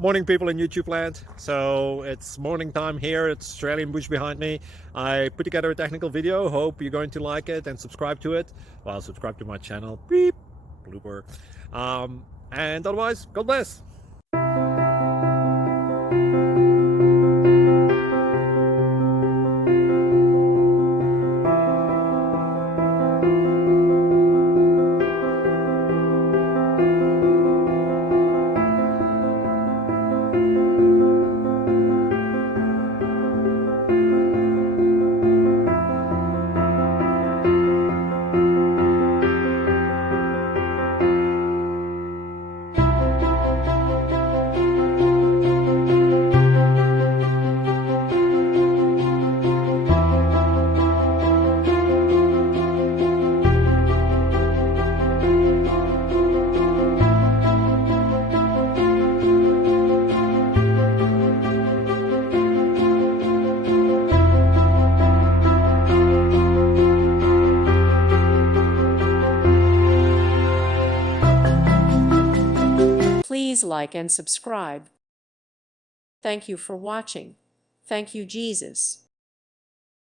Morning, people in YouTube land. So it's morning time here. It's Australian bush behind me. I put together a technical video. Hope you're going to like it and subscribe to it. Well, subscribe to my channel. Beep, blooper. And otherwise, God bless. Please like and subscribe. Thank you for watching. Thank you, Jesus.